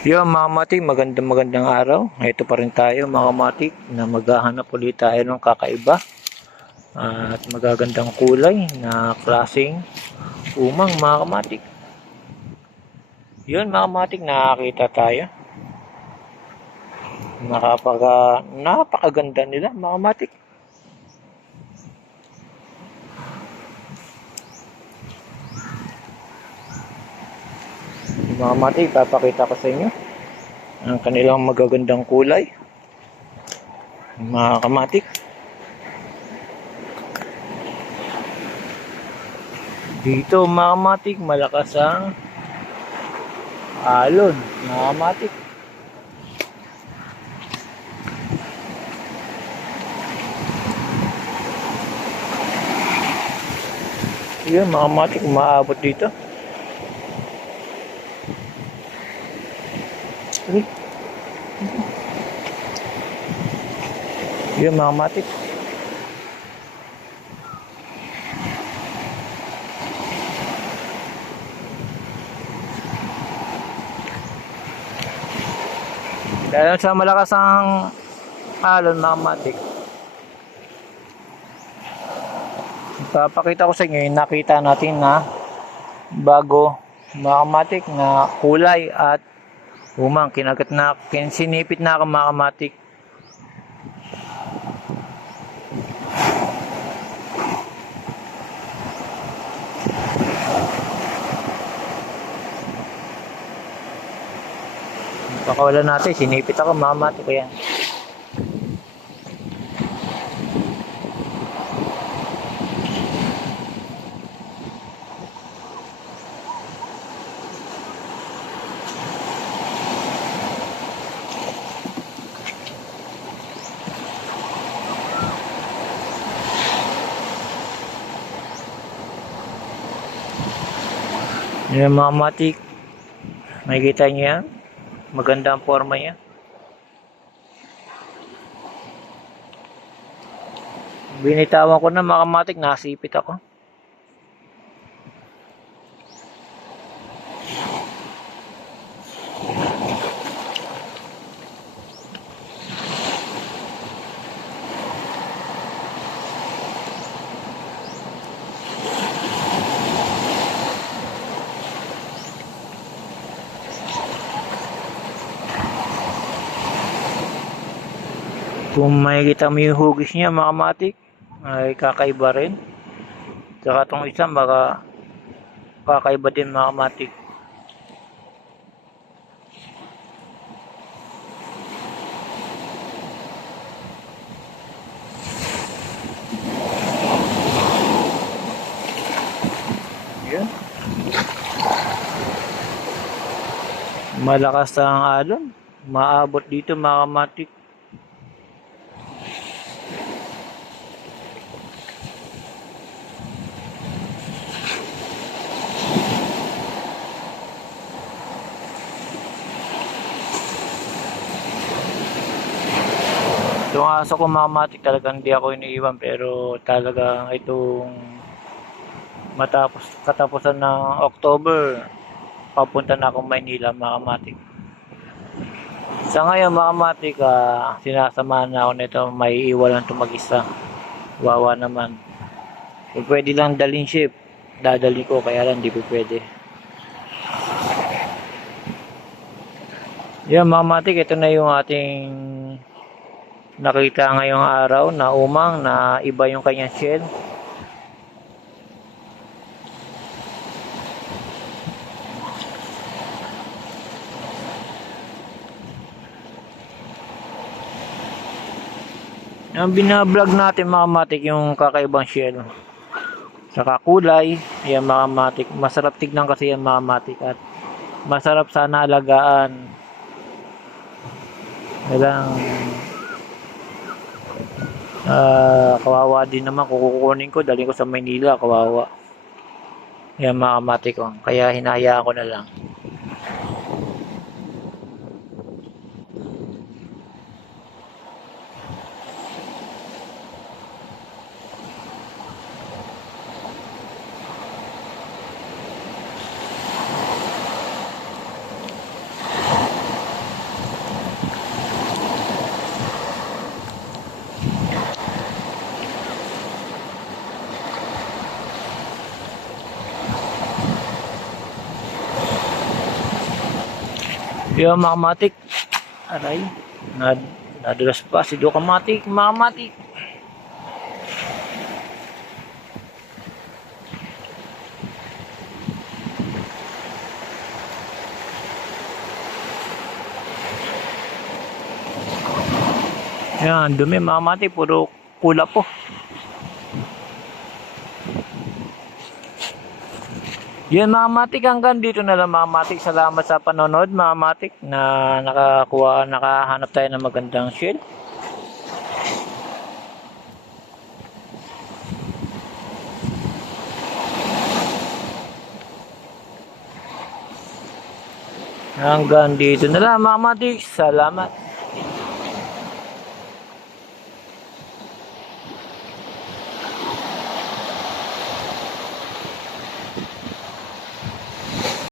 Yo mga matik, magandang magandang araw. Ito pa rin tayo mga matik na maghahanap ulit tayo ng kakaiba at magagandang kulay na klaseng umang mga kamatik. Yun mga kamatik, nakakita tayo. Nakapaka, napakaganda nila mga kamatik. Mga kamatik, papakita ko sa inyo ang kanilang magagandang kulay. Mga kamatik. Dito mga kamatik, malakas ang alon. Mga kamatik. Yun, mga kamatik, umaabot dito. Uy. Yun mga matik. Dahil sa malakas ang alon mga matik. Papakita ko sa inyo yung nakita natin na bago mga matik na kulay at Umang, kinagat na, kinsinipit na ako mga kamatik. Pakawalan natin, sinipit ako mga kamatik yan. Mga matik. Makikita niyo yan. Maganda ang forma niya. Binitawan ko na mga matik. Nasipit ako. Kung makikita mo yung hugis niya mga matik, ay kakaiba rin. Tsaka itong isa baka kakaiba din mga matik. Malakas ang alon. Maabot dito mga matik. Yung aso ko mamatik talagang hindi ako iniiwan pero talagang itong matapos katapusan ng October papunta na akong Maynila mga kamatik. Sa ngayon mga kamatik ah, sinasamahan na ako nito may iwalan to mag-isa. Wawa naman. Kung pwede lang dalhin ship, dadali ko kaya lang hindi pwede. Yan mga kamatik, ito na yung ating nakita ngayong araw na umang na iba yung kanyang shell. Ang binablog natin mga matik yung kakaibang shell. Saka kulay, yan mga matik. Masarap tignan kasi yan mga matik at masarap sana alagaan. Kailang Ah, kawawa din naman kung kukunin ko, dalhin ko sa Maynila, kawawa. Yan mga kamati ko. Kaya hinahayaan ko na lang. Yung mga matik. Aray. Nad nadulas pa si Duka Matik. Mga matik. Yan, dumi mga matik. Puro kula po. Yan mga matik, hanggang dito na lang mga matik. Salamat sa panonood mga matik na nakakuha, nakahanap tayo ng magandang shell. Hanggang dito na lang mga matik. Salamat.